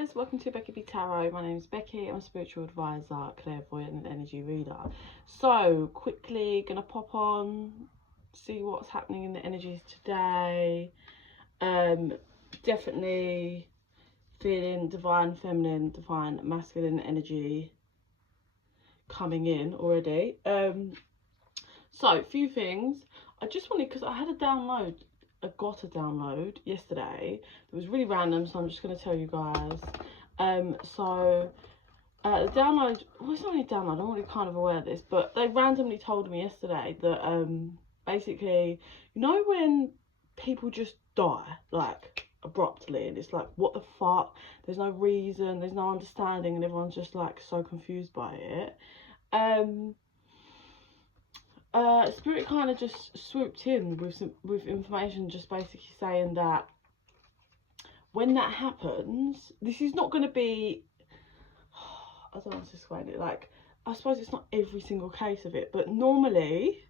guys, welcome to bekibtarot. My name is Becky. I'm a spiritual advisor, clairvoyant and energy reader. So quickly gonna pop on, see what's happening in the energies today. Definitely feeling divine feminine, divine masculine energy coming in already. So a few things. I just wanted, because I got a download yesterday that was really random, so I'm just going to tell you guys. The download, well, it's not really a download, I'm already kind of aware of this, but they randomly told me yesterday that basically, you know when people just die like abruptly and it's like, what the fuck, there's no reason, there's no understanding, and everyone's just like so confused by it. Spirit kind of just swooped in with information, just basically saying that when that happens, this is not going to be, I don't know how to explain it, like, I suppose it's not every single case of it, but normally,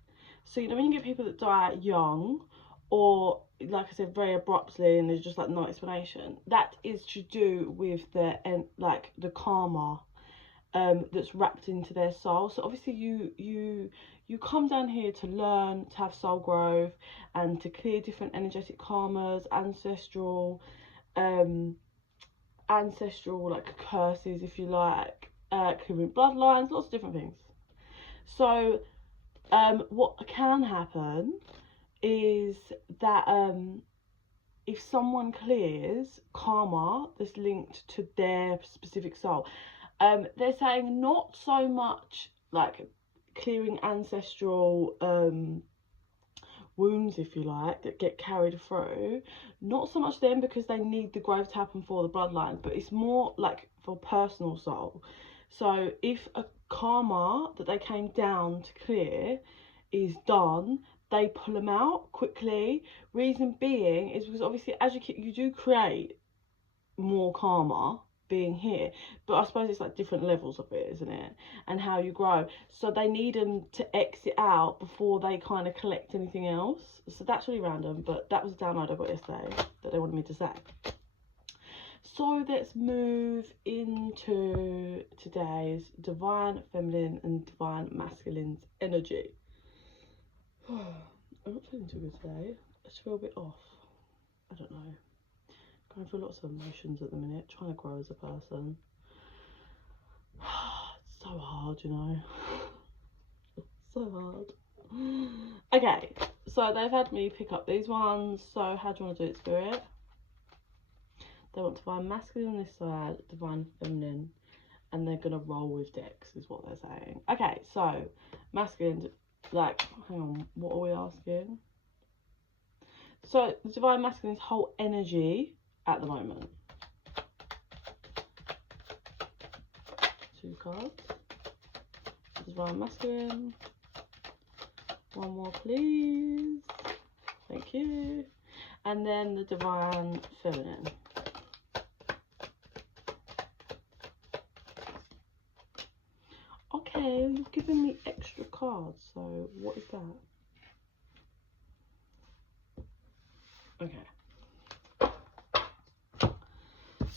so you know when you get people that die young, or like I said, very abruptly, and there's just like no explanation, that is to do with the karma that's wrapped into their soul. So obviously you come down here to learn, to have soul growth, and to clear different energetic karmas, ancestral like curses, if you like, clearing bloodlines, lots of different things. So what can happen is that if someone clears karma that's linked to their specific soul, they're saying not so much like clearing ancestral wounds, if you like, that get carried through, not so much them, because they need the growth to happen for the bloodline, but it's more like for personal soul. So if a karma that they came down to clear is done, they pull them out quickly. Reason being is because obviously as you do create more karma being here, but I suppose it's like different levels of it, isn't it, and how you grow. So they need them to exit out before they kind of collect anything else. So that's really random, but that was a download I got yesterday that they wanted me to say. So let's move into today's divine feminine and divine masculine's energy. I'm not feeling too good today. I just feel a bit off. I don't know. Going through lots of emotions at the minute, trying to grow as a person. It's so hard, you know. So hard. Okay, so they've had me pick up these ones. So how do you want to do it, Spirit? They want divine masculine on this side, divine feminine, and they're going to roll with decks, is what they're saying. Okay, so masculine, like, hang on, what are we asking? So the divine masculine's whole energy at the moment. 2 cards. Divine masculine. 1 more, please. Thank you. And then the divine feminine. Okay, you've given me extra cards, so what is that? Okay.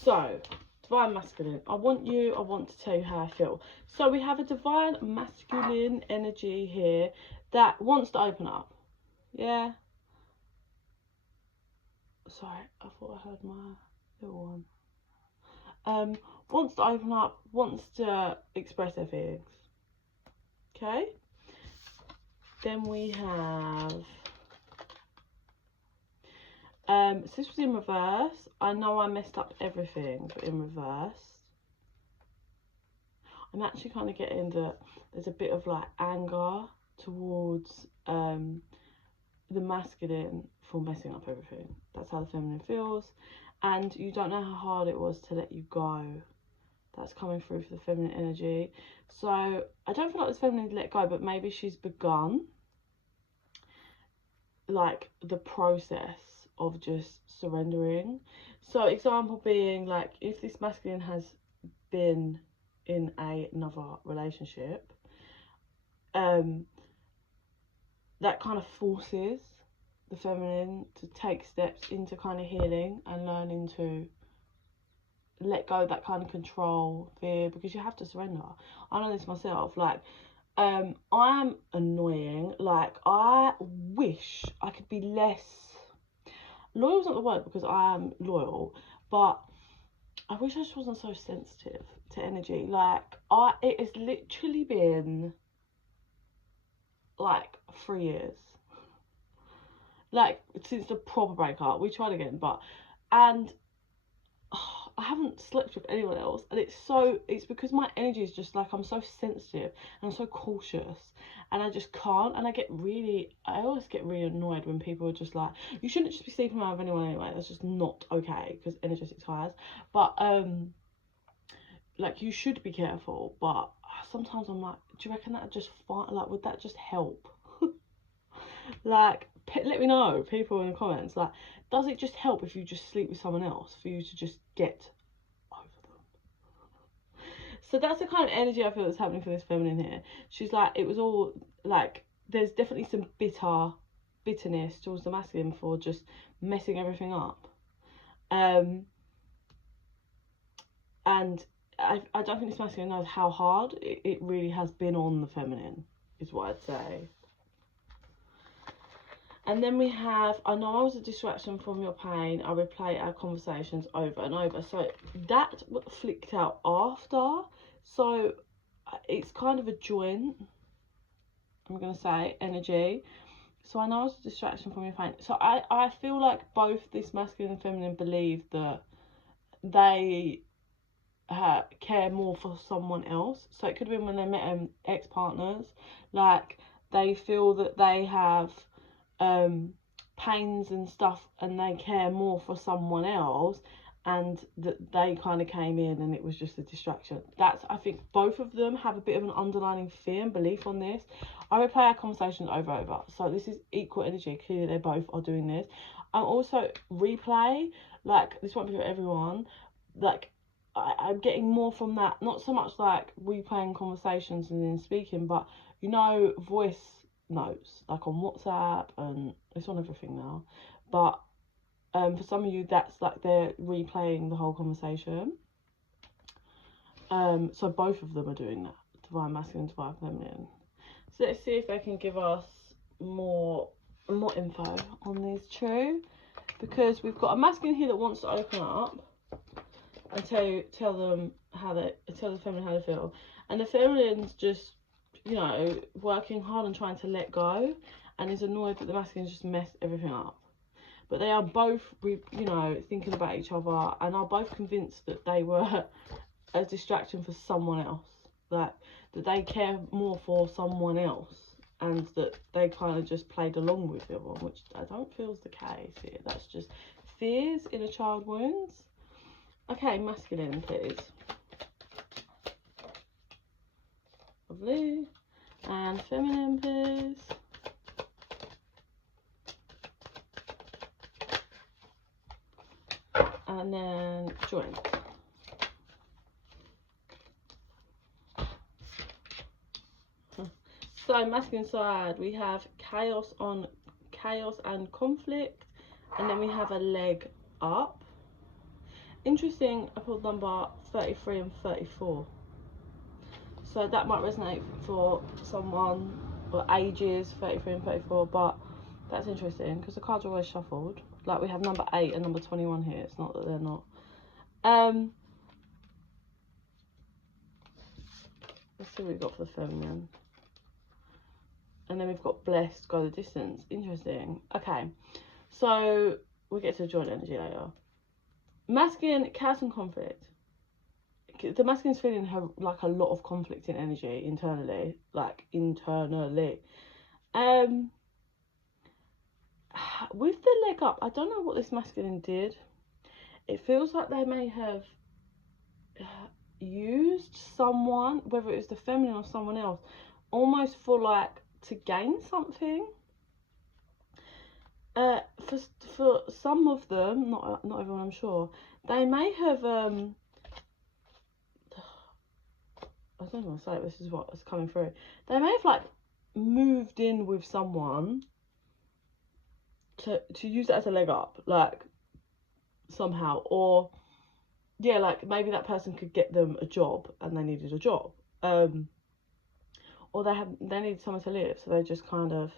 So, divine masculine. I want to tell you how I feel. So we have a divine masculine energy here that wants to open up. Yeah. Sorry, I thought I heard my little one. Wants to open up, wants to express their feelings. Okay. Then we have so this was in reverse. I know I messed up everything, but in reverse. I'm actually kind of getting that there's a bit of like anger towards the masculine for messing up everything. That's how the feminine feels, and you don't know how hard it was to let you go. That's coming through for the feminine energy. So I don't feel like this feminine let go, but maybe she's begun like the process of just surrendering. So example being, like, if this masculine has been in another relationship, that kind of forces the feminine to take steps into kind of healing and learning to let go of that kind of control, fear, because you have to surrender. I know this myself. Like, I am annoying. Like, I wish I could be less loyal. Is not the word, because I am loyal, but I wish I just wasn't so sensitive to energy. Like, it has literally been like 3 years, like since the proper breakup. We tried again, and I haven't slept with anyone else, and it's because my energy is just like, I'm so sensitive and I'm so cautious, and I just can't. And I always get really annoyed when people are just like, you shouldn't just be sleeping around with anyone anyway. That's just not okay, because energetic ties. But like, you should be careful. But sometimes I'm like, do you reckon that just fine? Like, would that just help? Like, let me know, people in the comments, like, does it just help if you just sleep with someone else for you to just get over them? So that's the kind of energy I feel that's happening for this feminine here. She's like, it was all like, there's definitely some bitterness towards the masculine for just messing everything up. And I don't think this masculine knows how hard it really has been on the feminine, is what I'd say. And then we have, I know I was a distraction from your pain. I replay our conversations over and over. So that flicked out after. So it's kind of a joint, I'm going to say, energy. So I know I was a distraction from your pain. So I feel like both this masculine and feminine believe that they care more for someone else. So it could have been when they met ex-partners. Like, they feel that they have pains and stuff, and they care more for someone else, and that they kind of came in and it was just a distraction. That's, I think both of them have a bit of an underlying fear and belief on this. I replay our conversations over and over, so this is equal energy. Clearly they both are doing this. I'm also replay, like, this won't be for everyone. Like, I'm getting more from that, not so much like replaying conversations and then speaking, but, you know, voice notes, like on WhatsApp, and it's on everything now. But for some of you, that's like they're replaying the whole conversation. So both of them are doing that, divine masculine, divine feminine. So let's see if they can give us more info on these two, because we've got a masculine here that wants to open up and tell the feminine how they feel, and the feminine's just, you know, working hard and trying to let go, and is annoyed that the masculine's just messed everything up. But they are both, you know, thinking about each other, and are both convinced that they were a distraction for someone else. Like, that they care more for someone else, and that they kind of just played along with the other one, which I don't feel is the case here. That's just fears, inner child wounds. Okay, masculine, please. Lovely. And feminine, please. And then joint. So masculine side, we have chaos and conflict, and then we have a leg up. Interesting, I pulled number 33 and 34. So that might resonate for someone, or ages 33 and 34, but that's interesting because the cards are always shuffled. Like, we have number 8 and number 21 here. It's not that they're not. Let's see what we've got for the feminine. And then we've got blessed, go the distance. Interesting. Okay, so we'll get to the joint energy later. Masculine, chaos and conflict. The masculine's feeling like a lot of conflict in energy internally, like internally. With the leg up, I don't know what this masculine did. It feels like they may have used someone, whether it was the feminine or someone else, almost for like to gain something. For some of them, not everyone, I'm sure, they may have I don't want to say it, this is what's coming through. They may have like moved in with someone to use it as a leg up, like somehow, or yeah, like maybe that person could get them a job and they needed a job, or they needed somewhere to live, so they just kind of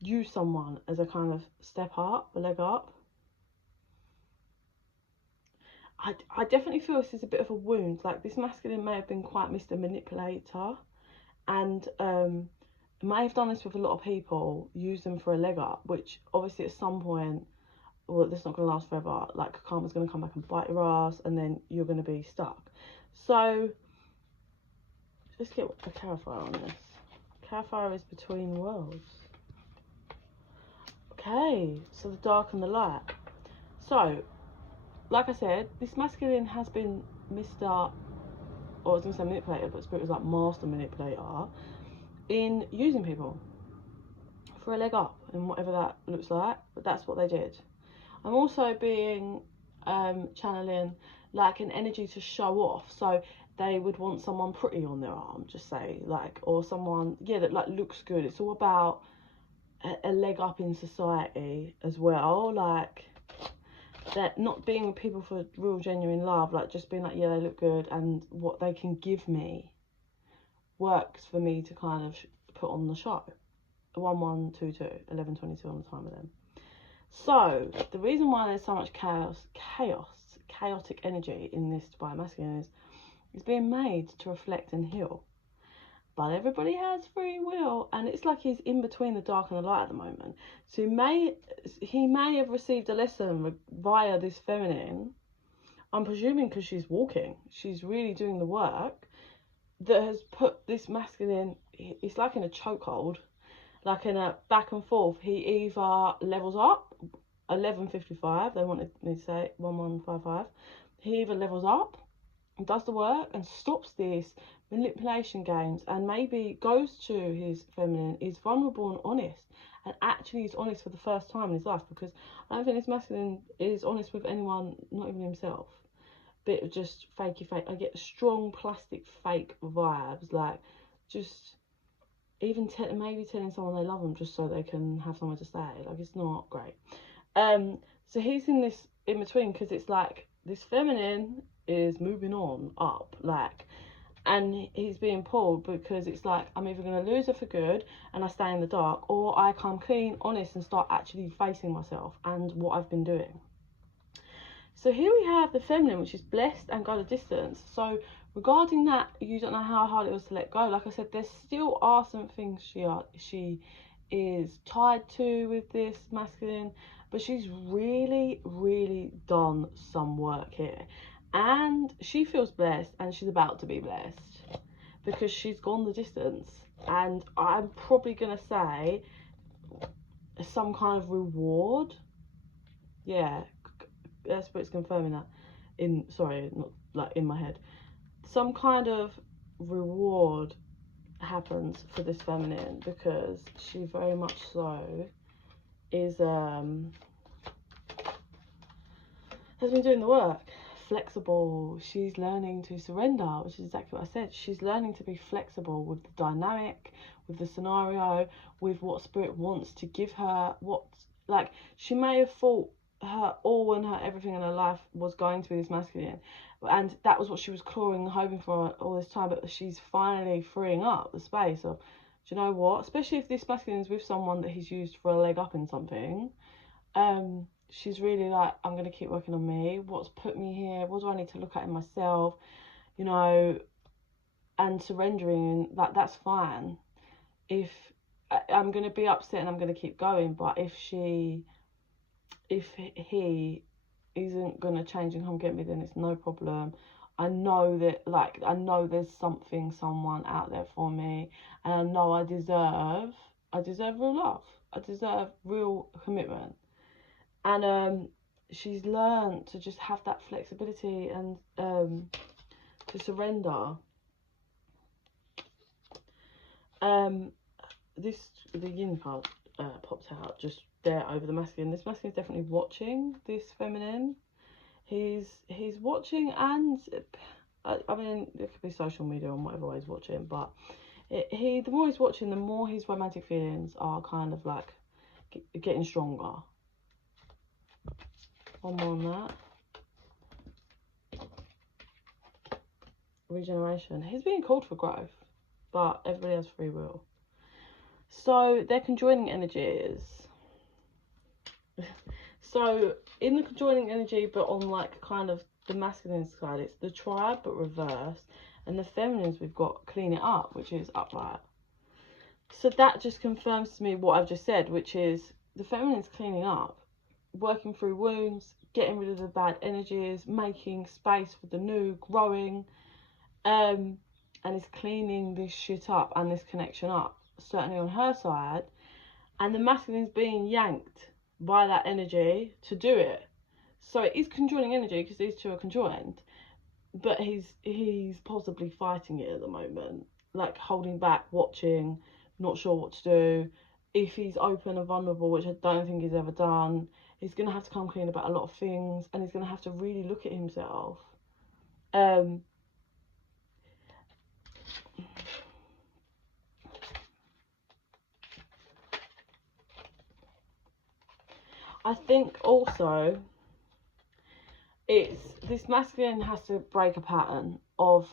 use someone as a kind of step up, a leg up. I definitely feel this is a bit of a wound. Like, this masculine may have been quite Mr. Manipulator, and may have done this with a lot of people, use them for a leg up, which obviously at some point, well, this is not going to last forever. Like, karma's going to come back and bite your ass, and then you're going to be stuck. So let's get a clarifier on this. Clarifier is between worlds. Okay, so the dark and the light. So, like I said, this masculine has been Mr. or I was going to say manipulator, but spirit was like master manipulator in using people for a leg up, and whatever that looks like, but that's what they did. I'm also being channeling like an energy to show off, so they would want someone pretty on their arm, just say, like, or someone, yeah, that like looks good. It's all about a leg up in society as well, like that, not being with people for real genuine love, like just being like, yeah, they look good and what they can give me works for me to kind of put on the show. 1122 1122 on the time of them. So the reason why there's so much chaotic energy in this divine masculine is it's being made to reflect and heal. But everybody has free will, and it's like he's in between the dark and the light at the moment. So he may have received a lesson via this feminine, I'm presuming, because she's walking, she's really doing the work, that has put this masculine, it's like in a chokehold, like in a back and forth. He either levels up, 1155, they wanted me to say 1155, he either levels up and does the work and stops this manipulation games, and maybe goes to his feminine, is vulnerable and honest, and actually is honest for the first time in his life, because I don't think this masculine is honest with anyone, not even himself. Bit of just fakey fake. I get strong plastic fake vibes, like just even maybe telling someone they love them just so they can have somewhere to stay. Like, it's not great. So he's in this in between, because it's like this feminine is moving on up, like, and he's being pulled because it's like, I'm either going to lose her for good and I stay in the dark, or I come clean, honest, and start actually facing myself and what I've been doing. So here we have the feminine, which is blessed and go the distance. So regarding that, you don't know how hard it was to let go. Like I said, there still are some things she is tied to with this masculine, but she's really, really done some work here. And she feels blessed, and she's about to be blessed because she's gone the distance. And I'm probably going to say some kind of reward. Yeah, that's what it's confirming that. Not like in my head. Some kind of reward happens for this feminine, because she very much so is has been doing the work. Flexible. She's learning to surrender, which is exactly what I said. She's learning to be flexible with the dynamic, with the scenario, with what spirit wants to give her. Like, she may have thought her all and her everything in her life was going to be this masculine, and that was what she was clawing and hoping for all this time, but she's finally freeing up the space of, do you know what, especially if this masculine is with someone that he's used for a leg up in something, she's really like, I'm going to keep working on me. What's put me here? What do I need to look at in myself? You know, and surrendering, that's fine. If I'm going to be upset and I'm going to keep going, but if he isn't going to change and come get me, then it's no problem. I know that, like, I know there's someone out there for me, and I know I deserve real love. I deserve real commitment. And she's learned to just have that flexibility and to surrender. The yin card popped out just there over the masculine. This masculine is definitely watching this feminine. He's watching, and I mean, it could be social media or whatever way he's watching, but the more he's watching, the more his romantic feelings are kind of like getting stronger. One more on that. regeneration. He's being called for growth, but everybody has free will. So they're conjoining energies. So in the conjoining energy, but on like kind of the masculine side, it's the tribe but reversed, and the feminines we've got clean it up, which is upright. So that just confirms to me what I've just said, which is the feminine's cleaning up, working through wounds, getting rid of the bad energies, making space for the new, growing, and it's cleaning this shit up and this connection up, certainly on her side. And the masculine's being yanked by that energy to do it. So it is conjoining energy because these two are conjoined, but he's possibly fighting it at the moment, like holding back, watching, not sure what to do. If he's open and vulnerable, which I don't think he's ever done, he's going to have to come clean about a lot of things, and he's going to have to really look at himself. I think also it's this masculine has to break a pattern of,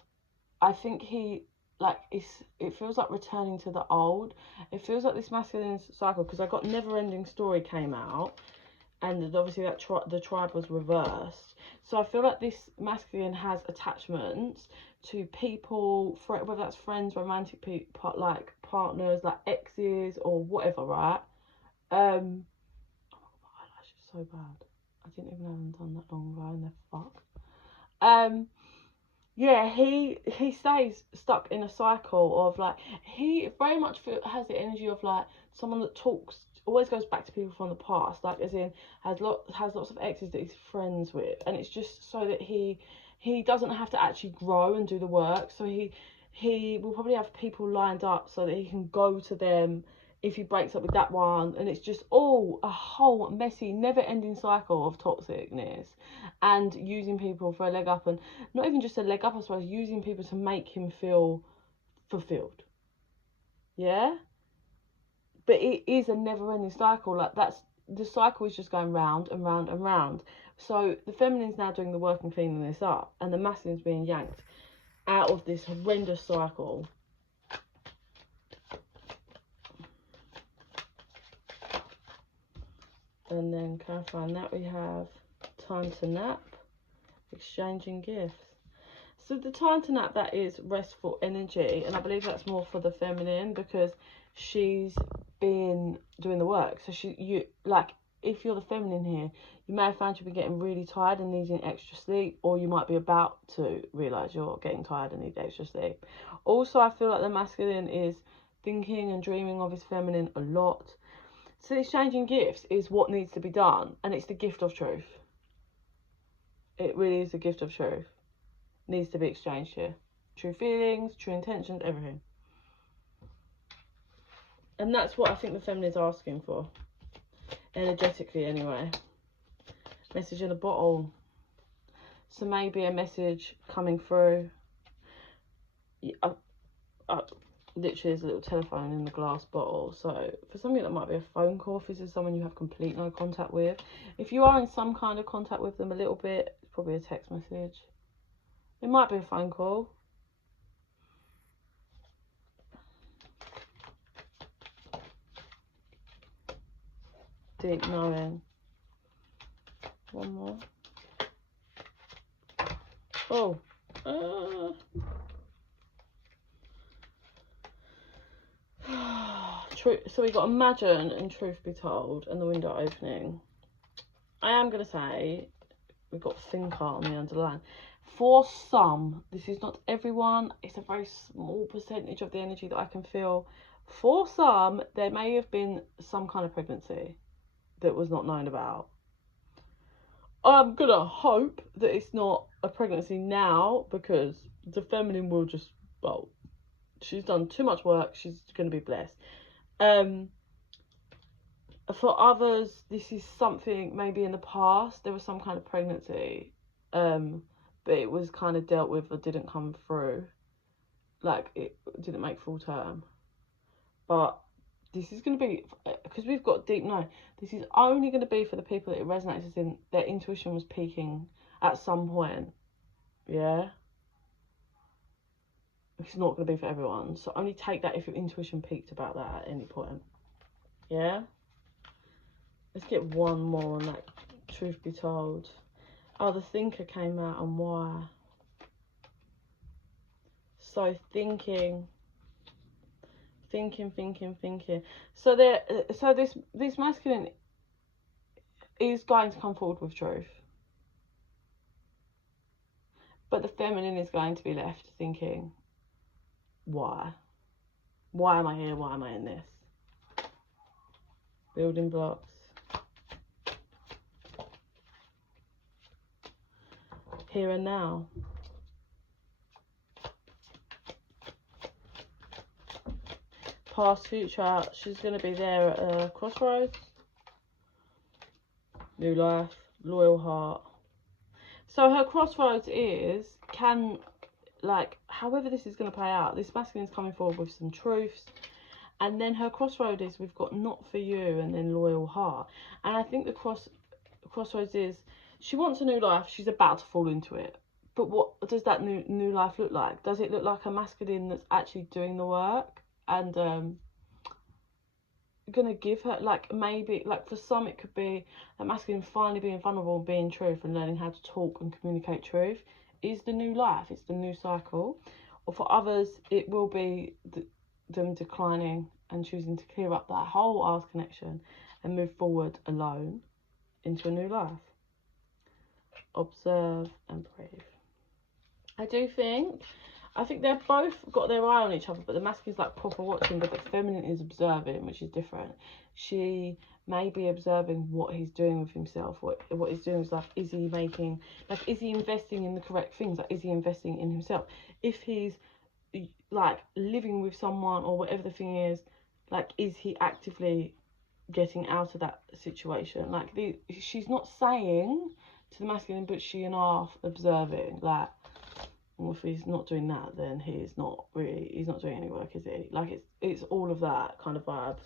I think he like it feels like returning to the old. It feels like this masculine cycle, because I got Never Ending Story came out, and obviously that the tribe was reversed. So I feel like this masculine has attachments to people, whether that's friends, romantic people, like partners, like exes or whatever, right? So bad. I didn't even have them done that long ago, and they're fucked. Yeah, he stays stuck in a cycle of like, he very much has the energy of like someone that always goes back to people from the past, like as in has lots of exes that he's friends with, and it's just so that he doesn't have to actually grow and do the work. So he will probably have people lined up so that he can go to them if he breaks up with that one, and it's just all a whole messy, never-ending cycle of toxicness and using people for a leg up, and not even just a leg up, I suppose, using people to make him feel fulfilled. Yeah? But it is a never-ending cycle. Like, the cycle is just going round and round and round. So the feminine's now doing the work and cleaning this up, and the masculine's being yanked out of this horrendous cycle. And then clarifying that, we have time to nap, exchanging gifts. So the time to nap, that is restful energy, and I believe that's more for the feminine because she's been doing the work. So if you're the feminine here, you may have found you've been getting really tired and needing extra sleep, or you might be about to realise you're getting tired and need extra sleep. Also, I feel like the masculine is thinking and dreaming of his feminine a lot. So exchanging gifts is what needs to be done, and it's the gift of truth. It really is the gift of truth. It needs to be exchanged here. True feelings, true intentions, everything. And that's what I think the feminine is asking for. Energetically, anyway. Message in a bottle. So maybe a message coming through. Literally there's a little telephone in the glass bottle. So for something that might be a phone call, if this is someone you have complete no contact with, if you are in some kind of contact with them a little bit, it's probably a text message. It might be a phone call. Deep knowing. One more. Oh. So we got imagine and truth be told and the window opening. I am going to say we've got thinker on the underline. For some, this is not everyone, it's a very small percentage of the energy that I can feel. For some, there may have been some kind of pregnancy that was not known about. I'm going to hope that it's not a pregnancy now, because the feminine will just, well, she's done too much work, she's going to be blessed. For others, this is something maybe in the past, there was some kind of pregnancy, but it was kind of dealt with or didn't come through. Like, it didn't make full term. But this is going to be, because we've got deep no, this is only going to be for the people that it resonates as in their intuition was peaking at some point. Yeah? It's not going to be for everyone. So only take that if your intuition peaked about that at any point. Yeah? Let's get one more on that, truth be told. Oh, the thinker came out, and why? So thinking. So this masculine is going to come forward with truth. But the feminine is going to be left thinking, why? Why am I here? Why am I in this? Building blocks. Here and now. Past, future. She's going to be there at a crossroads. New life. Loyal heart. So her crossroads is, however this is going to play out, this masculine is coming forward with some truths. And then her crossroad is, we've got not for you, and then loyal heart. And I think the crossroads is, she wants a new life. She's about to fall into it. But what does that new life look like? Does it look like a masculine that's actually doing the work and gonna give her, maybe, for some it could be that masculine finally being vulnerable and being truth and learning how to talk and communicate truth is the new life. It's the new cycle. Or for others, it will be them declining and choosing to clear up that whole arse connection and move forward alone into a new life. Observe and breathe. I think they're both got their eye on each other, but the masculine's proper watching, but the feminine is observing, which is different. She may be observing what he's doing with himself, what he's doing with life. Is he making, is he investing in the correct things? Is he investing in himself? If he's living with someone or whatever the thing is he actively getting out of that situation? She's not saying to the masculine, but she and half observing, well, if he's not doing that, then he's not doing any work, is he? It's all of that kind of vibe.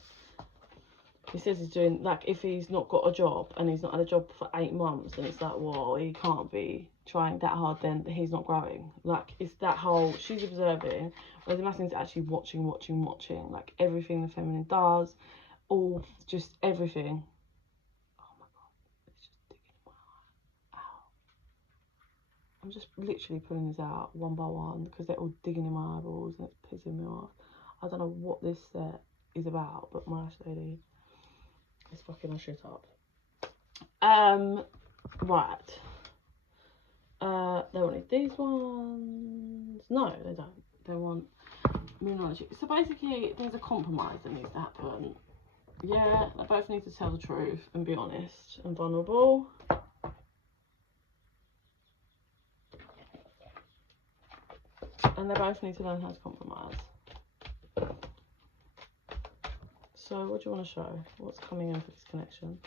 He says he's doing, if he's not got a job and he's not had a job for 8 months, and it's well, he can't be trying that hard, then he's not growing. It's that whole, she's observing, whereas the masculine's actually watching, everything the feminine does, all, just everything. Oh my God, it's just digging in my eye. Ow. I'm just literally pulling these out one by one because they're all digging in my eyeballs and it's pissing me off. I don't know what this set is about, but my lady is fucking my shit up. Right. They wanted these ones. No, they don't. They want Moonology. So basically, there's a compromise that needs to happen. Yeah, they both need to tell the truth and be honest and vulnerable. And they both need to learn how to compromise. So what do you want to show? What's coming in for this connection?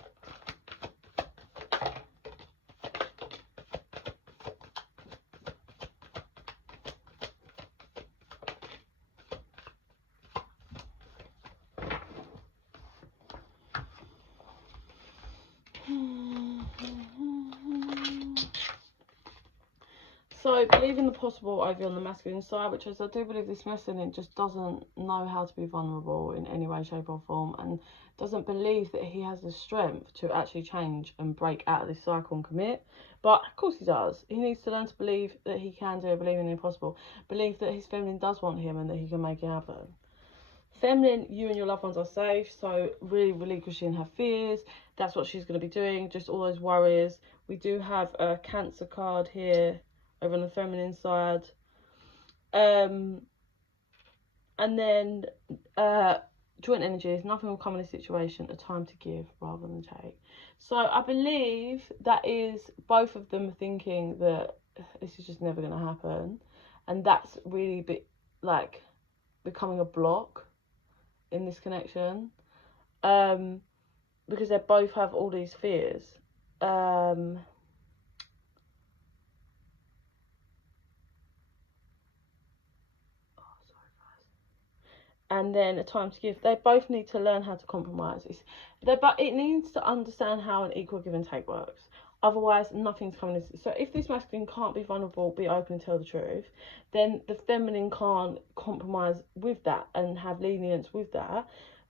So, believe in the possible over on the masculine side, which is, I do believe this masculine just doesn't know how to be vulnerable in any way, shape or form, and doesn't believe that he has the strength to actually change and break out of this cycle and commit. But, of course he does. He needs to learn to believe that he can do it, believe in the impossible. Believe that his feminine does want him and that he can make it happen. Feminine, you and your loved ones are safe, so really relinquishing her fears. That's what she's going to be doing, just all those worries. We do have a Cancer card here over on the feminine side. And then joint energies, nothing will come in this situation, a time to give rather than take. So I believe that is both of them thinking that this is just never going to happen. And that's really becoming a block in this connection. Because they both have all these fears. And then a time to give. They both need to learn how to compromise. It needs to understand how an equal give and take works. Otherwise, nothing's coming. So if this masculine can't be vulnerable, be open and tell the truth, then the feminine can't compromise with that and have lenience with that,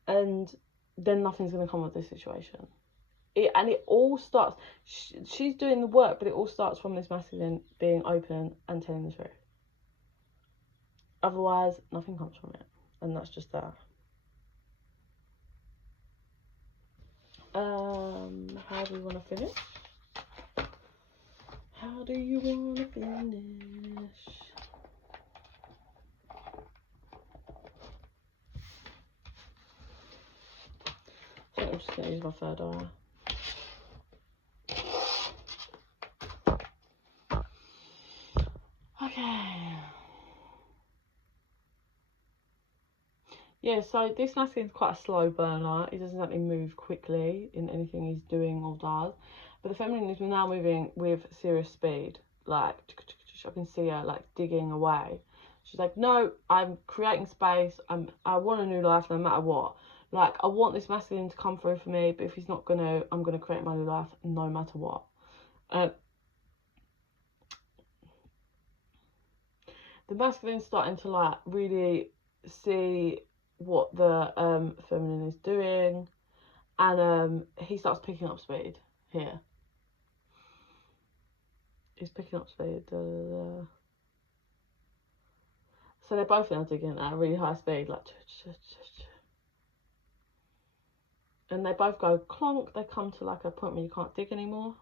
and then nothing's going to come of this situation. It all starts, she's doing the work, but it all starts from this masculine being open and telling the truth. Otherwise, nothing comes from it, and that's just that. How do we want to finish? How do you want to finish? I think I'm just going to use my third eye. Okay. Yeah, so this masculine's quite a slow burner. He doesn't exactly move quickly in anything he's doing or does. But the feminine is now moving with serious speed. Like, I can see her, like, digging away. She's like, no, I'm creating space. I want a new life no matter what. Like, I want this masculine to come through for me, but if he's not going to, I'm going to create my new life no matter what. The masculine's starting to, like, really see what the feminine is doing, and he starts picking up speed here. He's picking up speed. So they're both now digging at a really high speed, like, and they both go clonk. They come to like a point where you can't dig anymore,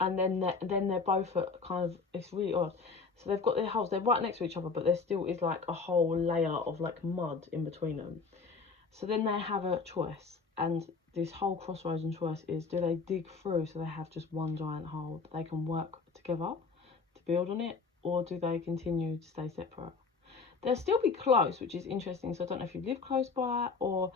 and then they're both at kind of, it's really odd. So they've got their holes, they're right next to each other, but there still is like a whole layer of like mud in between them. So then they have a choice, and this whole crossroads and choice is, do they dig through so they have just one giant hole that they can work together to build on it, or do they continue to stay separate? They'll still be close, which is interesting. So I don't know if you live close by, or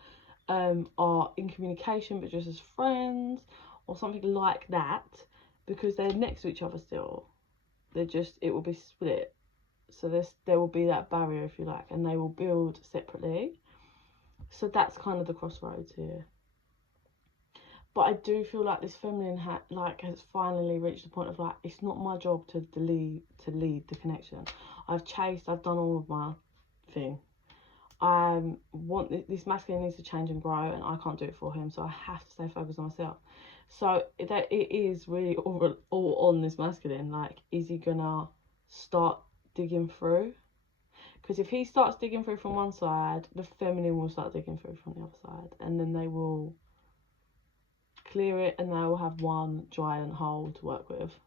are in communication but just as friends, or something like that, because they're next to each other still. They're just, it will be split. So there will be that barrier, if you like, and they will build separately. So that's kind of the crossroads here. But I do feel like this feminine has finally reached the point of like, it's not my job to lead the connection. I've chased, I've done all of my thing. I want this masculine needs to change and grow, and I can't do it for him, so I have to stay focused on myself. So it is really all on this masculine. Like, is he gonna start digging through? Because if he starts digging through from one side, the feminine will start digging through from the other side, and then they will clear it, and they will have one giant hole to work with.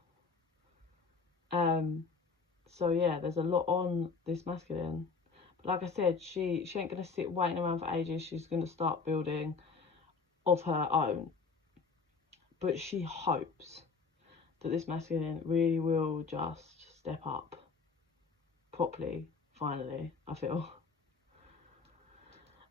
So yeah, there's a lot on this masculine. But like I said, she ain't gonna sit waiting around for ages. She's gonna start building of her own. But she hopes that this masculine really will just step up properly, finally, I feel.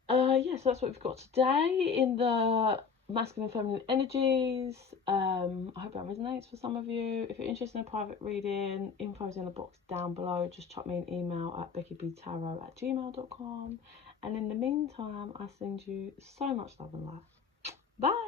Yeah, so that's what we've got today in the masculine and feminine energies. I hope that resonates for some of you. If you're interested in a private reading, info's in the box down below. Just chuck me an email at bekibtarot@gmail.com. And in the meantime, I send you so much love and light. Bye.